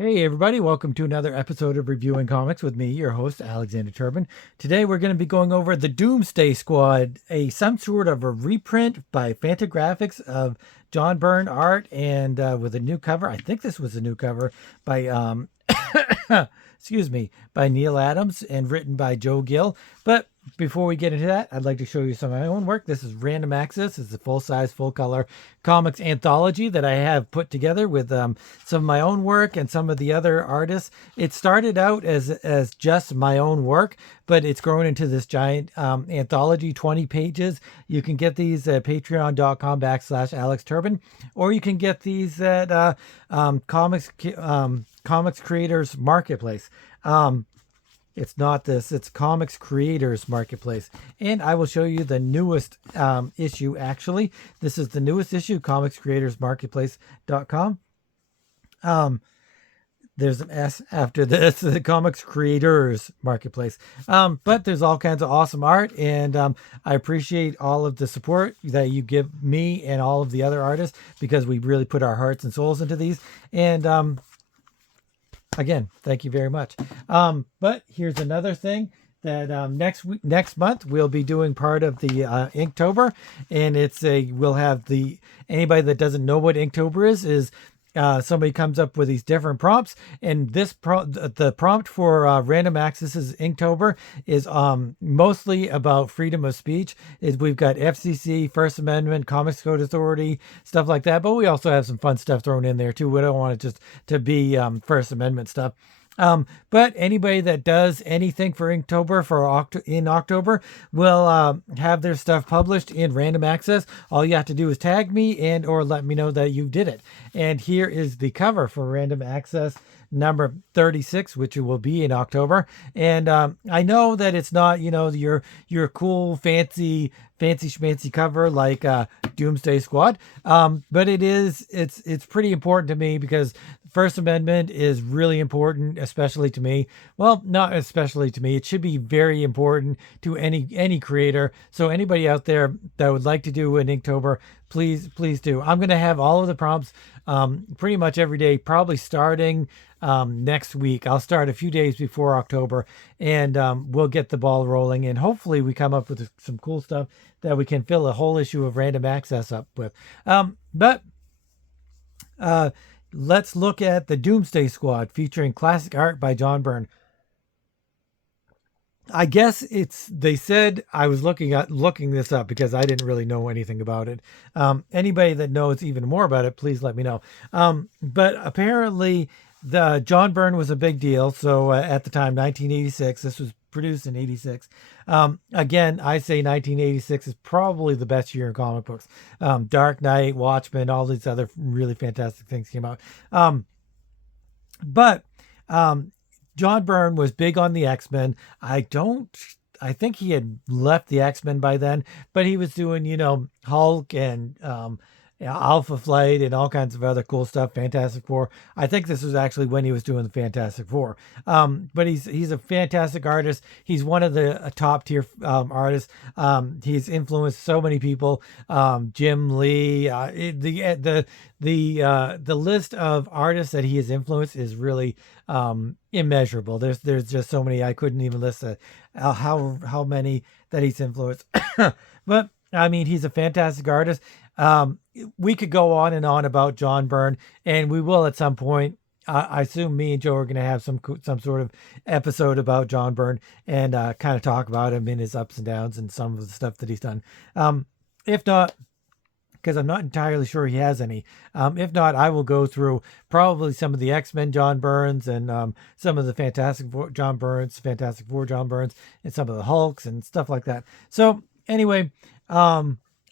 Hey everybody, welcome to another episode of Reviewing Comics with me, your host, Alexander Turbin. Today we're going to be going over the Doomsday Squad, some sort of a reprint by Fantagraphics of John Byrne art and with a new cover. I think this was a new cover by by Neil Adams and written by Joe Gill. But before we get into that, I'd like to show you some of my own work. This is Random Access. It's a full-size, full-color comics anthology that I have put together with some of my own work and some of the other artists. It started out as just my own work, but it's grown into this giant anthology, 20 pages. You can get these at patreon.com/Alex Turbin, or you can get these at Comics Creators Marketplace. It's not this, it's Comics Creators Marketplace. And I will show you the newest issue, actually. This is the newest issue, comicscreatorsmarketplace.com. There's an S after this, the Comics Creators Marketplace. But there's all kinds of awesome art, and I appreciate all of the support that you give me and all of the other artists, because we really put our hearts and souls into these. And again, thank you very much. But here's another thing that next month we'll be doing part of the Inktober, and we'll have anybody that doesn't know what Inktober is somebody comes up with these different prompts, and the prompt for Random Access's Inktober is mostly about freedom of speech. We've got FCC, First Amendment, Comics Code Authority, stuff like that, but we also have some fun stuff thrown in there too. We don't want it just to be First Amendment stuff. But anybody that does anything for Inktober in October will have their stuff published in Random Access. All you have to do is tag me and or let me know that you did it. And here is the cover for Random Access number 36, which it will be in October. And I know that it's not, your cool, fancy schmancy cover like Doomsday Squad, but it's pretty important to me, because First Amendment is really important, especially to me. Well, not especially to me. It should be very important to any creator. So anybody out there that would like to do an Inktober, please do. I'm going to have all of the prompts pretty much every day, probably starting next week. I'll start a few days before October, and we'll get the ball rolling, and hopefully we come up with some cool stuff that we can fill a whole issue of Random Access up with. But let's look at the Doomsday Squad, featuring classic art by John Byrne. I guess they said, I was looking this up because I didn't really know anything about it. Anybody that knows even more about it, please let me know. But apparently the John Byrne was a big deal. So at the time, 1986, this was produced in 86. Again, I say 1986 is probably the best year in comic books. Dark Knight, Watchmen, all these other really fantastic things came out. But John Byrne was big on the X-Men. I think he had left the X-Men by then, but he was doing, Hulk and Alpha Flight and all kinds of other cool stuff. Fantastic Four. I think this was actually when he was doing the Fantastic Four. But he's a fantastic artist. He's one of the top tier artists. He's influenced so many people. Jim Lee. The list of artists that he has influenced is really immeasurable. There's just so many. I couldn't even list how many that he's influenced. But I mean, he's a fantastic artist. We could go on and on about John Byrne, and we will at some point. I assume me and Joe are going to have some sort of episode about John Byrne and kind of talk about him in his ups and downs and some of the stuff that he's done. If not, because I'm not entirely sure he has any. If not, I will go through probably some of the X-Men John Byrnes and some of the Fantastic Four John Byrnes, and some of the Hulks and stuff like that. So anyway,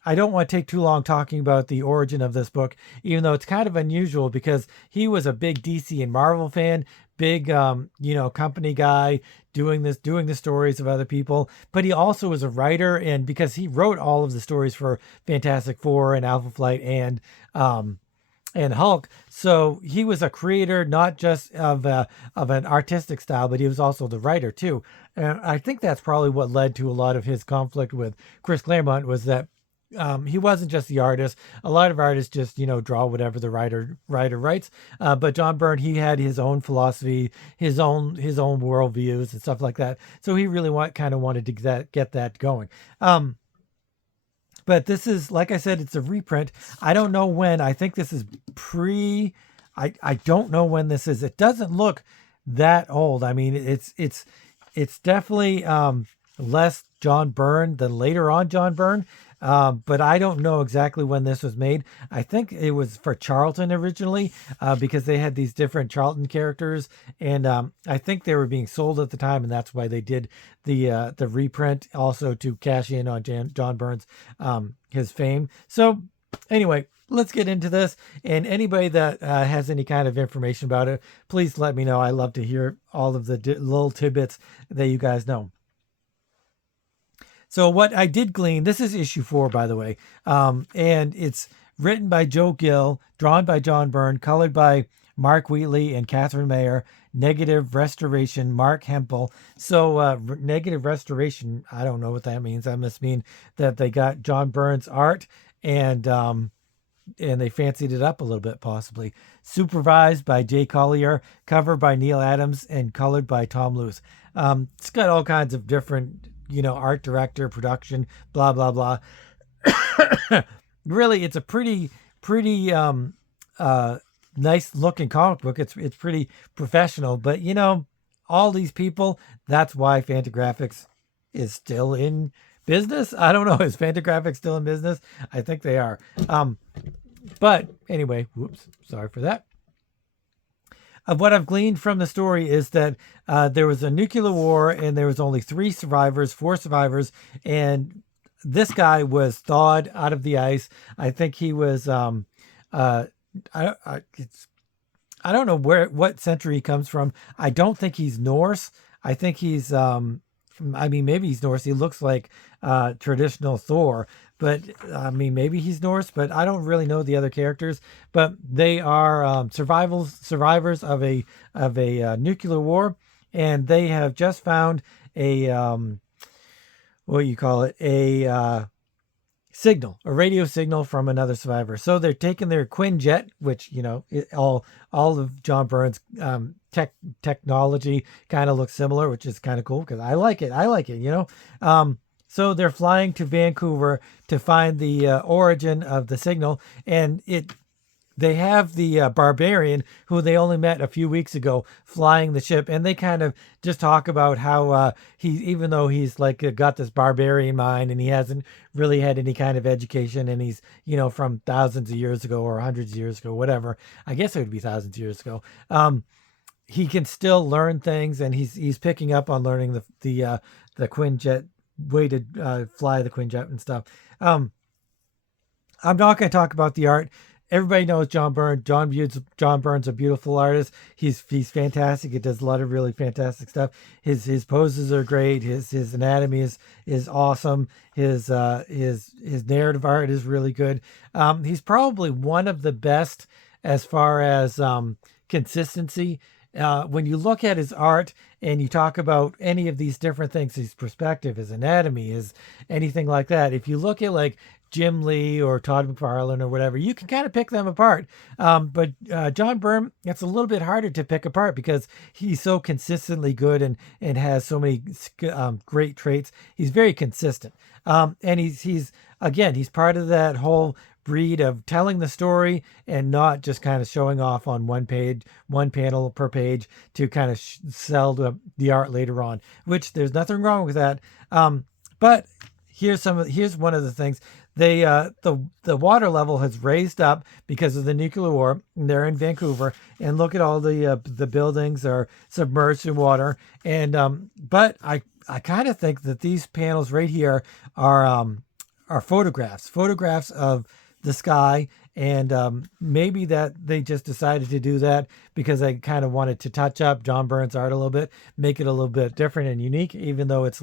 I don't want to take too long talking about the origin of this book, even though it's kind of unusual, because he was a big DC and Marvel fan, big, company guy, doing the stories of other people. But he also was a writer, and because he wrote all of the stories for Fantastic Four and Alpha Flight and Hulk, so he was a creator, not just of an artistic style, but he was also the writer too. And I think that's probably what led to a lot of his conflict with Chris Claremont, was that he wasn't just the artist. A lot of artists just draw whatever the writer writes. But John Byrne, he had his own philosophy, his own worldviews and stuff like that. So he really kind of wanted to get that going. But this is, like I said, it's a reprint. I don't know when. I think this is pre. I don't know when this is. It doesn't look that old. I mean, it's definitely less John Byrne than later on John Byrne. But I don't know exactly when this was made. I think it was for Charlton originally, because they had these different Charlton characters, and I think they were being sold at the time, and that's why they did the reprint, also to cash in on John Byrne's his fame. So anyway, let's get into this. And anybody that has any kind of information about it, please let me know. I love to hear all of the little tidbits that you guys know. So what I did glean, this is issue 4, by the way, and it's written by Joe Gill, drawn by John Byrne, colored by Mark Wheatley and Catherine Mayer, negative restoration, Mark Hempel. So negative restoration, I don't know what that means. That must mean that they got John Byrne's art and they fancied it up a little bit, possibly. Supervised by Jay Collier, cover by Neil Adams, and colored by Tom Luce. It's got all kinds of different, art director, production, blah, blah, blah. Really, it's a pretty nice looking comic book. It's pretty professional, but all these people, that's why Fantagraphics is still in business. I don't know. Is Fantagraphics still in business? I think they are. But anyway, whoops, sorry for that. What I've gleaned from the story is that there was a nuclear war and there was only 4 survivors, and this guy was thawed out of the ice. I think he was I don't know what century he comes from. I don't think he's Norse. I think he's maybe he's Norse. He looks like traditional Thor, but maybe he's Norse, but I don't really know the other characters. But they are survivors of a nuclear war, and they have just found a what do you call it? A radio signal from another survivor. So they're taking their Quinjet, which all of John Byrne's technology kind of looks similar, which is kind of cool because I like it. So they're flying to Vancouver to find the origin of the signal, and they have the barbarian who they only met a few weeks ago flying the ship, and they kind of just talk about how even though he's got this barbarian mind and he hasn't really had any kind of education, and he's from thousands of years ago or hundreds of years ago, whatever. I guess it would be thousands of years ago. He can still learn things, and he's picking up on learning the Quinjet way to fly the Quinjet and stuff. I'm not going to talk about the art. Everybody knows John Byrne. John Byrne's a beautiful artist. He's fantastic. He does a lot of really fantastic stuff. His poses are great. His anatomy is awesome. His narrative art is really good. He's probably one of the best as far as consistency. When you look at his art and you talk about any of these different things, his perspective, his anatomy, his anything like that, if you look at Jim Lee or Todd McFarlane or whatever, you can kind of pick them apart. But John Byrne, it's a little bit harder to pick apart because he's so consistently good and has so many great traits. He's very consistent. And he's part of that whole breed of telling the story and not just kind of showing off on one panel per page to kind of sell the art later on, which there's nothing wrong with that. But here's one of the things. The water level has raised up because of the nuclear war. And they're in Vancouver, and look at all the buildings are submerged in water. And but I kind of think that these panels right here are photographs of the sky, and maybe that they just decided to do that because they kind of wanted to touch up John Byrne's art a little bit, make it a little bit different and unique, even though it's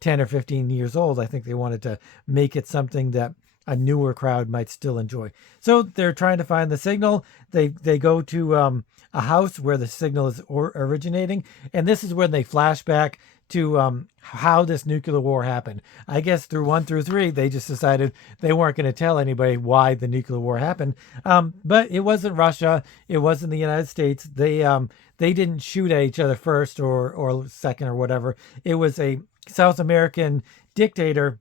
10 or 15 years old. I think they wanted to make it something that a newer crowd might still enjoy. So they're trying to find the signal. They go to a house where the signal is originating, and this is when they flash back to how this nuclear war happened. I guess through 1 through 3, they just decided they weren't going to tell anybody why the nuclear war happened. But it wasn't Russia. It wasn't the United States. They didn't shoot at each other first or second or whatever. It was a South American dictator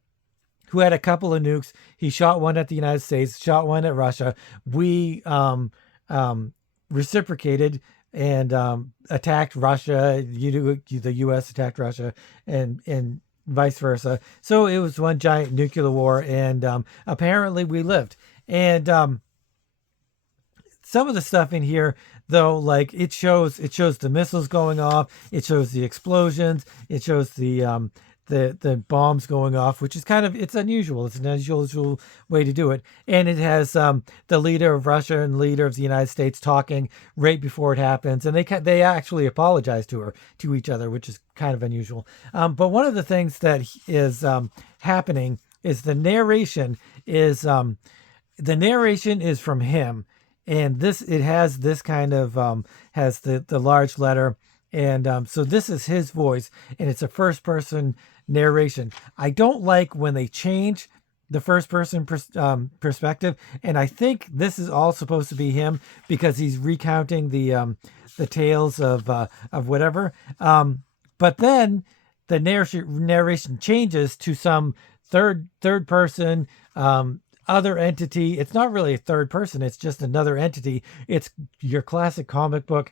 who had a couple of nukes. He shot one at the United States, shot one at Russia. We reciprocated and attacked Russia. The U.S. attacked Russia, and vice versa. So it was one giant nuclear war, and apparently we lived. And some of the stuff in here, though, like it shows the missiles going off, it shows the explosions, it shows the bombs going off, which is it's unusual. It's an unusual way to do it. And it has the leader of Russia and leader of the United States talking right before it happens, and they actually apologize to each other, which is kind of unusual. But one of the things that is happening is the narration is from him, and it has this kind of has the large letter. And so this is his voice, and it's a first person narration. I don't like when they change the first person perspective, and I think this is all supposed to be him because he's recounting the tales of whatever. But then the narration changes to some third person other entity. It's not really a third person. It's just another entity. It's your classic comic book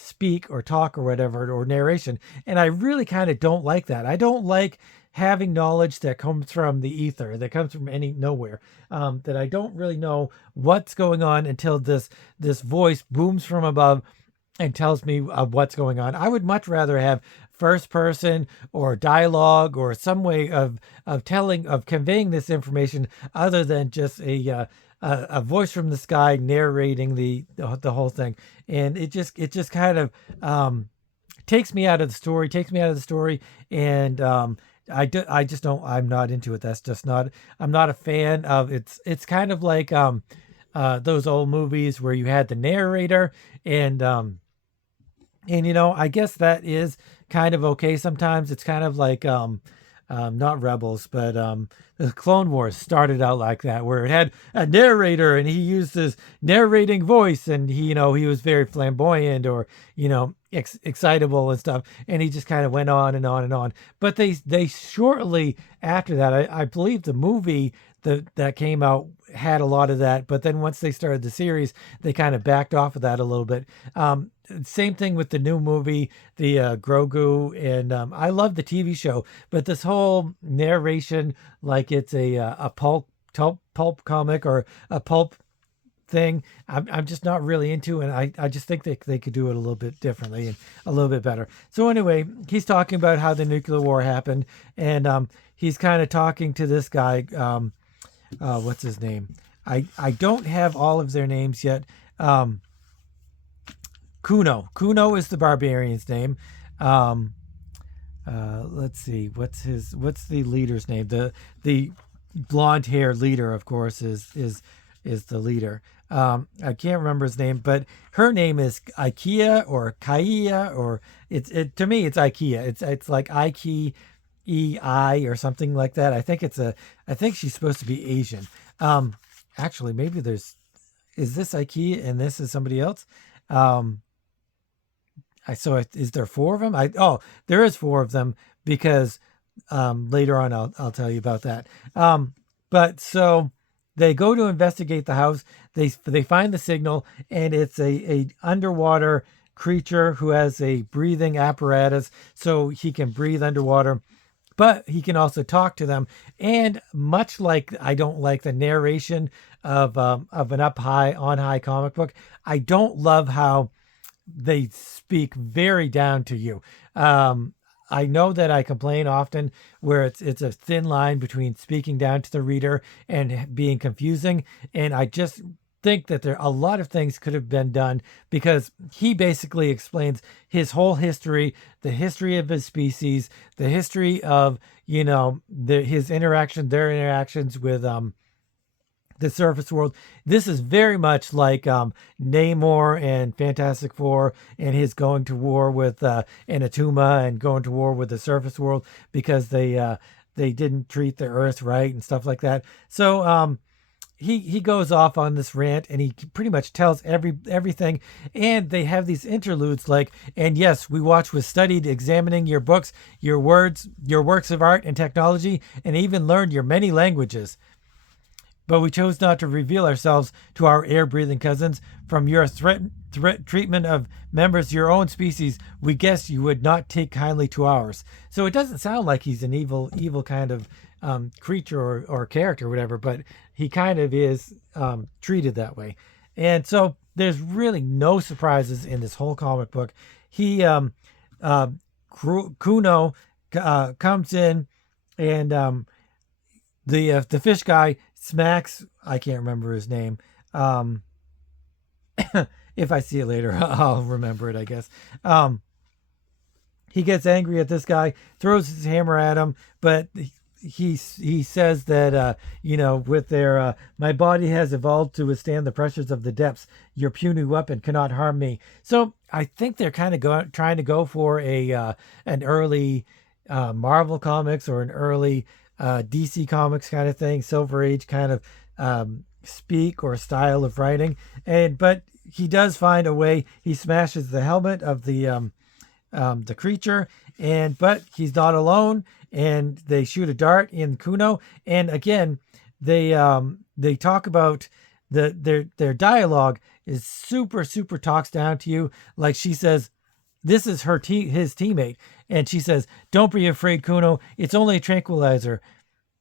speak or talk or whatever, or narration. And I really kind of don't like that. I don't like having knowledge that comes from the ether, that comes from nowhere, that I don't really know what's going on until this voice booms from above and tells me what's going on. I would much rather have first person or dialogue or some way of conveying this information other than just a voice from the sky narrating the whole thing. And it just kind of takes me out of the story, and I just don't, I'm not into it. That's just not, I'm not a fan of it. It's kind of like those old movies where you had the narrator, and I guess that is kind of okay sometimes. It's kind of like not Rebels, but the Clone Wars started out like that, where it had a narrator and he used his narrating voice, and he was very flamboyant or excitable and stuff, and he just kind of went on and on and on. But they shortly after that, I believe the movie that came out had a lot of that, but then once they started the series, they kind of backed off of that a little bit. Same thing with the new movie, the Grogu, and I love the TV show, but this whole narration, like it's a pulp comic or a pulp thing, I'm just not really into, and I just think they could do it a little bit differently and a little bit better. So anyway, he's talking about how the nuclear war happened, and he's kind of talking to this guy, what's his name? I don't have all of their names yet. Kuno is the barbarian's name. Let's see, what's the leader's name? The blonde haired leader, of course, is the leader. I can't remember his name, but her name is Ikea or Kaia, or to me it's Ikea. It's like Ikei or something like that. I think she's supposed to be Asian. Actually, maybe is this Ikea and this is somebody else? So is there 4 of them? There is 4 of them, because later on I'll tell you about that. But so they go to investigate the house. They find the signal, and it's a underwater creature who has a breathing apparatus, so he can breathe underwater, but he can also talk to them. And much like I don't like the narration of an on high comic book, I don't love how they speak very down to you. I know that I complain often where it's a thin line between speaking down to the reader and being confusing. And I just think that a lot of things could have been done, because he basically explains his whole history, the history of his species, the history of, their interactions with the surface world. This is very much like Namor and Fantastic Four and his going to war with Enigma and going to war with the surface world because they didn't treat the Earth right and stuff like that. So he goes off on this rant and he pretty much tells everything, and they have these interludes like, and yes, we watch with studied examining your books, your words, your works of art and technology, and even learned your many languages. But we chose not to reveal ourselves to our air-breathing cousins. From your threat treatment of members of your own species, we guess you would not take kindly to ours. So it doesn't sound like he's an evil kind of creature or character or whatever, but he kind of is treated that way. And so there's really no surprises in this whole comic book. He Kuno comes in, and the fish guy smacks, I can't remember his name. If I see it later, I'll remember it, I guess. He gets angry at this guy, throws his hammer at him, but he says that with their my body has evolved to withstand the pressures of the depths. Your puny weapon cannot harm me. So I think they're kind of trying to go for an early Marvel comics or an early DC Comics kind of thing, Silver Age kind of speak or style of writing. But he does find a way. He smashes the helmet of the creature, but he's not alone. And they shoot a dart in Kuno, and again, they talk about their dialogue is super talks down to you. Like she says, this is his teammate, and she says, "Don't be afraid, Kuno. It's only a tranquilizer,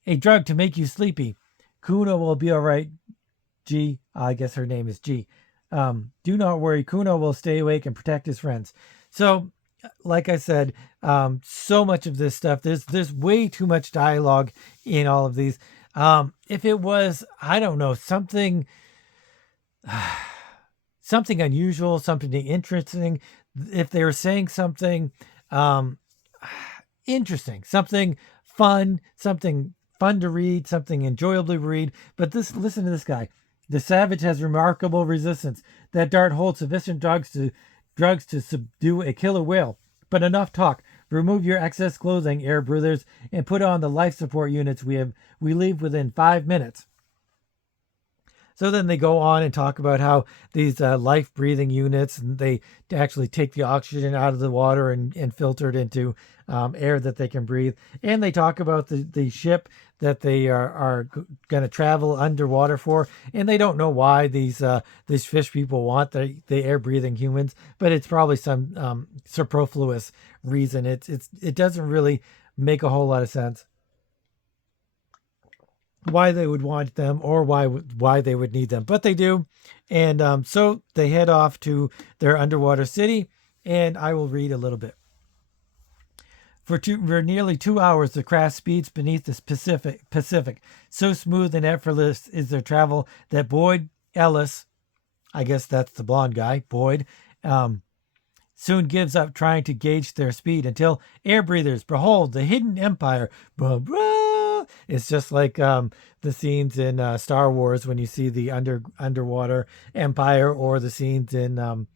a drug to make you sleepy. Kuno will be all right. G, I guess her name is G. Do not worry. Kuno will stay awake and protect his friends." So, like I said, so much of this stuff, there's way too much dialogue in all of these. If it was, I don't know, something unusual, something interesting, if they were saying something interesting, something fun to read, something enjoyably read. But listen to this guy. The savage has remarkable resistance. That dart holds sufficient drugs to subdue a killer whale. But enough talk. Remove your excess clothing, air breathers, and put on the life support units we leave within 5 minutes. So then they go on and talk about how these life-breathing units, they actually take the oxygen out of the water and filter it into air that they can breathe. And they talk about the ship that they are going to travel underwater for. And they don't know why these fish people want the air-breathing humans, but it's probably some superfluous reason. It doesn't really make a whole lot of sense why they would want them or why they would need them, but they do. And so they head off to their underwater city, and I will read a little bit. For nearly 2 hours, the craft speeds beneath the Pacific. So smooth and effortless is their travel that Boyd Ellis, I guess that's the blonde guy, Boyd, soon gives up trying to gauge their speed until air breathers, behold, the hidden empire. Blah, blah. It's just like the scenes in Star Wars when you see the underwater empire, or the scenes in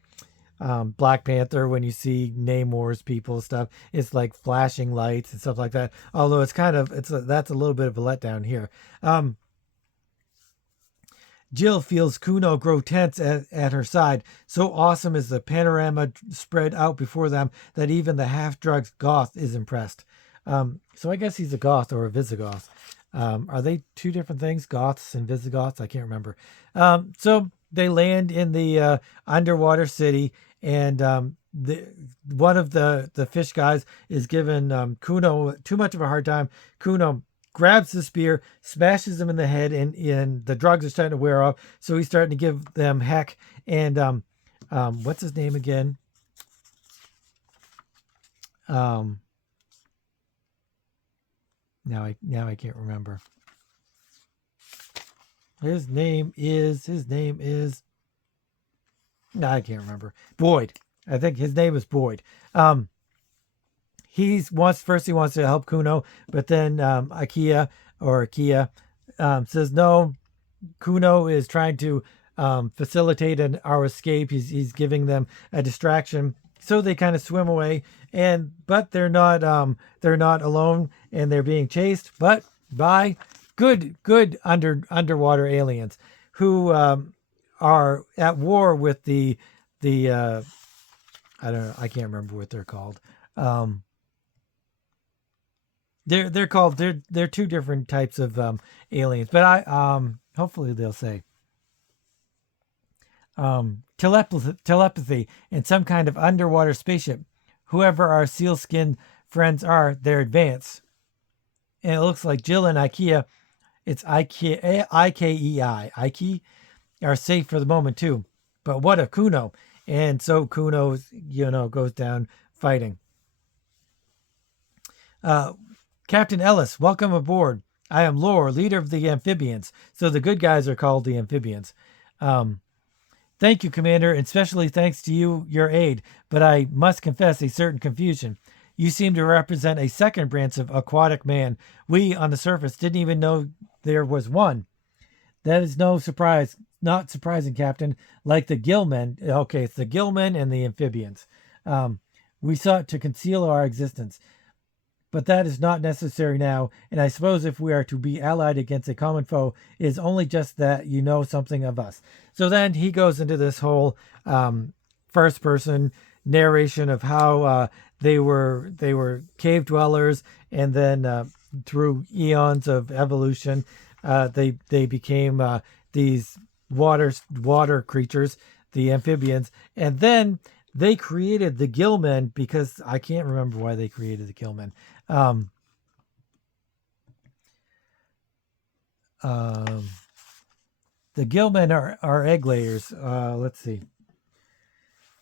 Black Panther when you see Namor's people stuff. It's like flashing lights and stuff like that. Although that's a little bit of a letdown here. Jill feels Kuno grow tense at her side. So awesome is the panorama spread out before them that even the half-drugged Goth is impressed. So I guess he's a Goth or a Visigoth. Are they two different things? Goths and Visigoths? I can't remember. So they land in the underwater city, and one of the fish guys is giving Kuno too much of a hard time. Kuno grabs the spear, smashes him in the head, and the drugs are starting to wear off. So he's starting to give them heck. And what's his name again? Now I can't remember. His name is no, I can't remember. Boyd. I think his name is Boyd. He wants to help Kuno, but then Akia says no. Kuno is trying to facilitate our escape. He's giving them a distraction, so they kind of swim away. But they're not alone, and they're being chased, but by good underwater aliens who are at war with the I don't know, I can't remember what they're called. Um, they're two different types of aliens, but I hopefully they'll say telepathy in some kind of underwater spaceship. Whoever our sealskin friends are, they're advanced. And it looks like Jill and IKEA, it's IKEA, IKEI, are safe for the moment too. But what of Kuno? And so Kuno, goes down fighting. Captain Ellis, welcome aboard. I am Lore, leader of the amphibians. So the good guys are called the amphibians. Thank you, Commander, and especially thanks to you, your aid. But I must confess a certain confusion. You seem to represent a second branch of aquatic man. We, on the surface, didn't even know there was one. That is no surprise. Not surprising, Captain. Like the gillmen. Okay, it's the gillmen and the amphibians. We sought to conceal our existence. But that is not necessary now, and I suppose if we are to be allied against a common foe, it is only just that you know something of us. So then he goes into this whole first-person narration of how they were cave dwellers, and then through eons of evolution, they became these water creatures, the amphibians, and then they created the gillmen because I can't remember why they created the gillmen. The gillmen are egg layers. Let's see.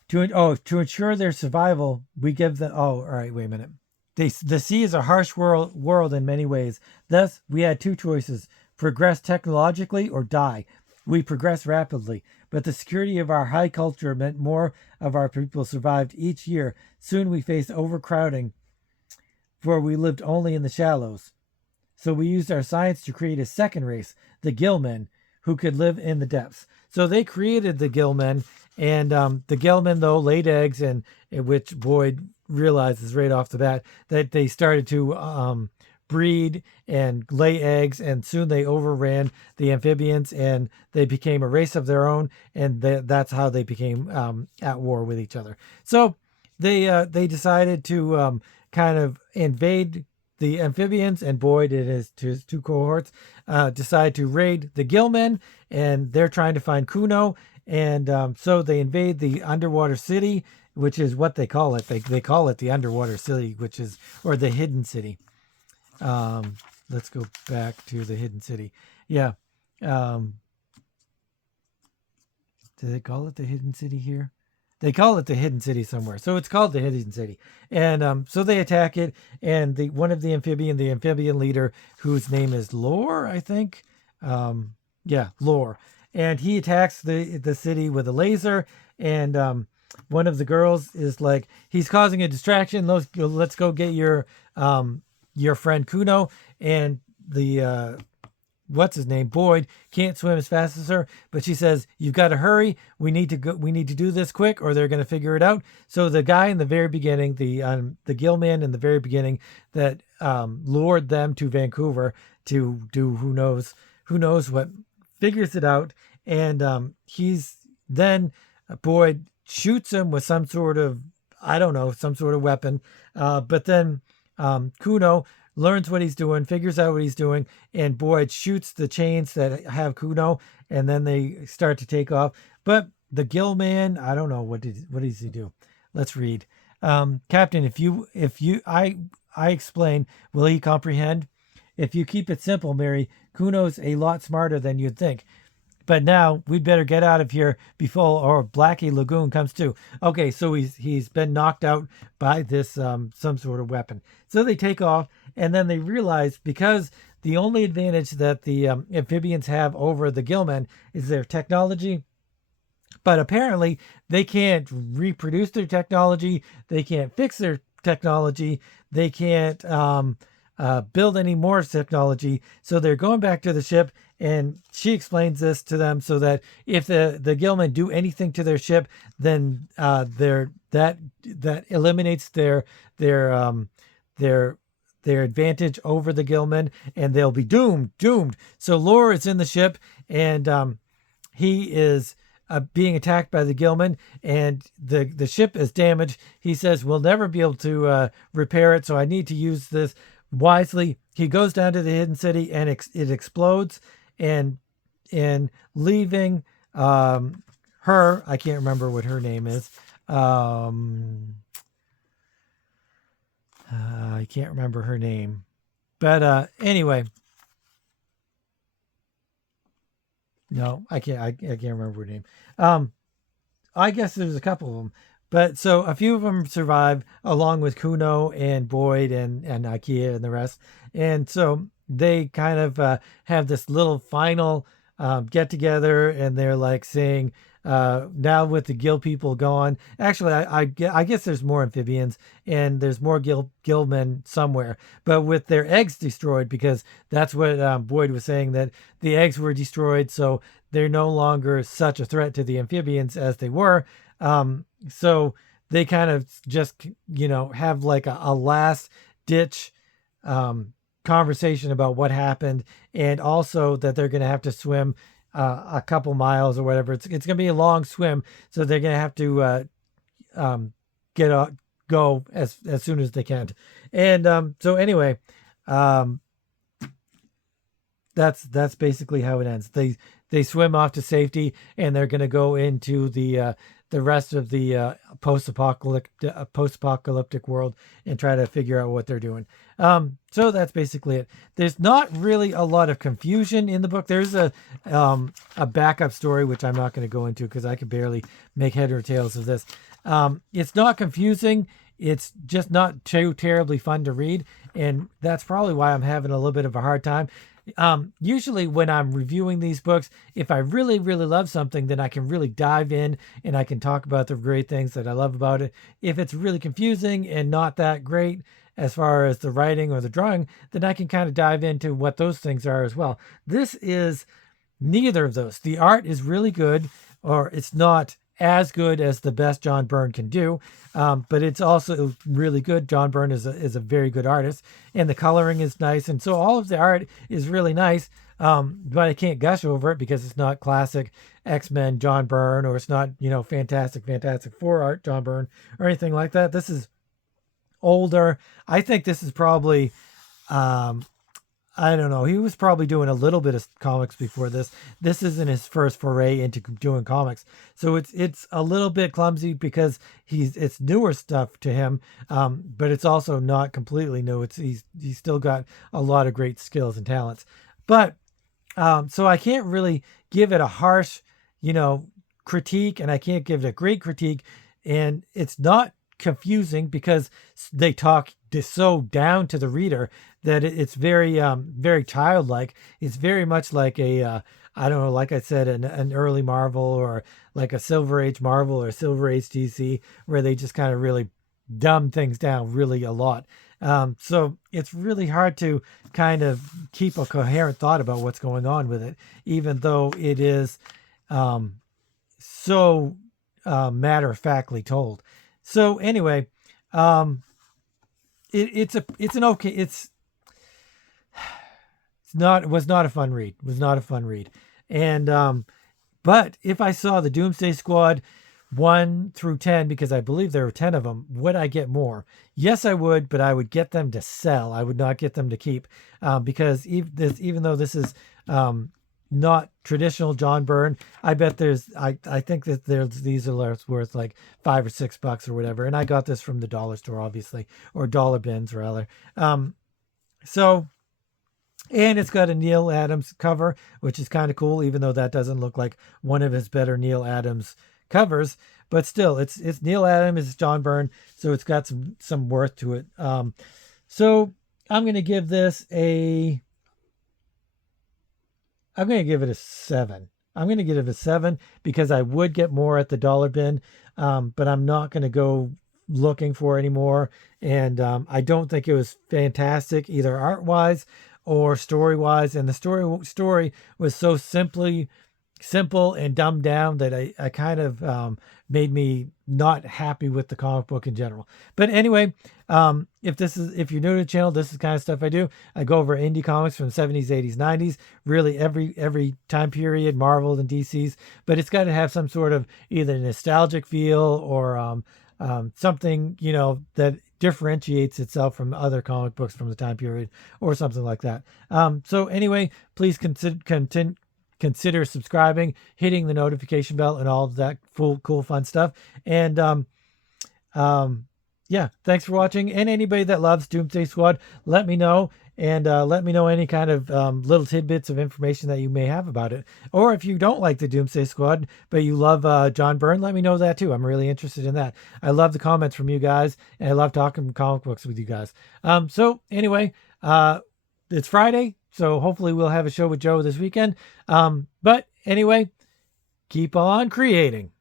To ensure their survival, we give them. Oh, all right. Wait a minute. The sea is a harsh world in many ways. Thus, we had two choices: progress technologically or die. We progressed rapidly, but the security of our high culture meant more of our people survived each year. Soon we faced overcrowding, for we lived only in the shallows. So we used our science to create a second race, the gillmen, who could live in the depths. So they created the gillmen, and the gillmen, though, laid eggs, and which Boyd realizes right off the bat that they started to breed and lay eggs, and soon they overran the amphibians, and they became a race of their own, and that's how they became at war with each other. So they decided to kind of invade the amphibians, and Boyd and his two cohorts decide to raid the gillmen, and they're trying to find Kuno, and so they invade the underwater city, which is what they call it. They call it the underwater city, or the hidden city. Let's go back to the hidden city. Yeah. Do they call it the hidden city here? They call it the hidden city somewhere. So it's called the hidden city. And so they attack it. And one of the amphibian leader, whose name is Lore, I think. Lore. And he attacks the city with a laser. And one of the girls is like, he's causing a distraction. Let's go get your friend Kuno. And the what's his name, Boyd, can't swim as fast as her, but she says, you've got to hurry. We need to do this quick, or they're going to figure it out. So the guy in the very beginning, the gillman in the very beginning that lured them to Vancouver to do who knows what, figures it out. And he's then Boyd shoots him with some sort of, I don't know, some sort of weapon. But then Kuno learns what he's doing, figures out what he's doing, and Boyd shoots the chains that have Kuno, and then they start to take off. But the gillman, I don't know, what does he do? Let's read. Captain, I explain, will he comprehend? If you keep it simple, Mary, Kuno's a lot smarter than you'd think. But now we'd better get out of here before Blackie Lagoon comes too. Okay, so he's been knocked out by this some sort of weapon. So they take off, and then they realize, because the only advantage that the amphibians have over the gillmen is their technology. But apparently they can't reproduce their technology. They can't fix their technology. They can't build any more technology. So they're going back to the ship, and she explains this to them so that if the Gilman do anything to their ship, then that eliminates their their advantage over the Gilman, and they'll be doomed. So Lore is in the ship, and he is being attacked by the Gilman, and the ship is damaged. He says, we'll never be able to repair it, so I need to use this wisely. He goes down to the hidden city, and it explodes, and leaving her, I can't remember what her name is. I can't remember her name, but anyway, no, I can't remember her name. I guess there's a couple of them, but so a few of them survive along with Kuno and Boyd and Ikea and the rest, and so they kind of have this little final get together, and they're like saying, now with the Gill people gone, actually I guess there's more amphibians and there's more Gillmen somewhere, but with their eggs destroyed, because that's what Boyd was saying, that the eggs were destroyed, so they're no longer such a threat to the amphibians as they were. So they kind of just have like a last ditch conversation about what happened, and also that they're going to have to swim a couple miles or whatever. It's going to be a long swim, so they're going to have to go as soon as they can. And so anyway, that's basically how it ends. They swim off to safety, and they're going to go into the rest of the post-apocalyptic world and try to figure out what they're doing. So that's basically it. There's not really a lot of confusion in the book. There's a backup story, which I'm not going to go into because I could barely make head or tails of this. It's not confusing. It's just not too terribly fun to read, and that's probably why I'm having a little bit of a hard time. Usually when I'm reviewing these books, if I really, really love something, then I can really dive in and I can talk about the great things that I love about it. If it's really confusing and not that great as far as the writing or the drawing, then I can kind of dive into what those things are as well. This is neither of those. The art is really good, or it's not as good as the best John Byrne can do, but it's also really good. John Byrne is a very good artist, and the coloring is nice, and so all of the art is really nice, but I can't gush over it because it's not classic X-Men John Byrne, or it's not Fantastic Four art John Byrne or anything like that. This is older. I think this is probably I don't know. He was probably doing a little bit of comics before this. This isn't his first foray into doing comics, so it's a little bit clumsy because it's newer stuff to him, but it's also not completely new. He's still got a lot of great skills and talents, but so I can't really give it a harsh, critique, and I can't give it a great critique, and it's not confusing because they talk so down to the reader that it's very very childlike. It's very much like a I don't know, like I said, an early Marvel, or like a Silver Age Marvel or Silver Age DC, where they just kind of really dumb things down really a lot. So it's really hard to kind of keep a coherent thought about what's going on with it, even though it is so matter-of-factly told. So anyway, it was not a fun read. And but if I saw the Doomsday Squad 1 through 10, because I believe there were 10 of them, would I get more? Yes, I would, but I would get them to sell. I would not get them to keep, because even though this is not traditional John Byrne, I bet I think that these are worth like $5 or $6 or whatever, and I got this from the dollar store, obviously, or dollar bins rather. So, and it's got a Neil Adams cover, which is kind of cool, even though that doesn't look like one of his better Neil Adams covers, but still, it's Neil Adams, it's John Byrne, so it's got some worth to it. So I'm going to give this I'm going to give it a 7. I'm going to give it a 7 because I would get more at the dollar bin, but I'm not going to go looking for anymore. And I don't think it was fantastic either art wise or story wise. And the story was so simple and dumbed down that I kind of made me not happy with the comic book in general. But anyway, if you're new to the channel, this is the kind of stuff I do. I go over indie comics from the 70s, 80s, 90s, really every time period, Marvel and DC's, but it's got to have some sort of either nostalgic feel or something, that differentiates itself from other comic books from the time period or something like that. So anyway, please consider subscribing, hitting the notification bell, and all of that cool, fun stuff. And yeah, thanks for watching. And anybody that loves Doomsday Squad, let me know. And let me know any kind of little tidbits of information that you may have about it. Or if you don't like the Doomsday Squad, but you love John Byrne, let me know that too. I'm really interested in that. I love the comments from you guys, and I love talking comic books with you guys. So anyway, it's Friday, so hopefully we'll have a show with Joe this weekend. But anyway, keep on creating.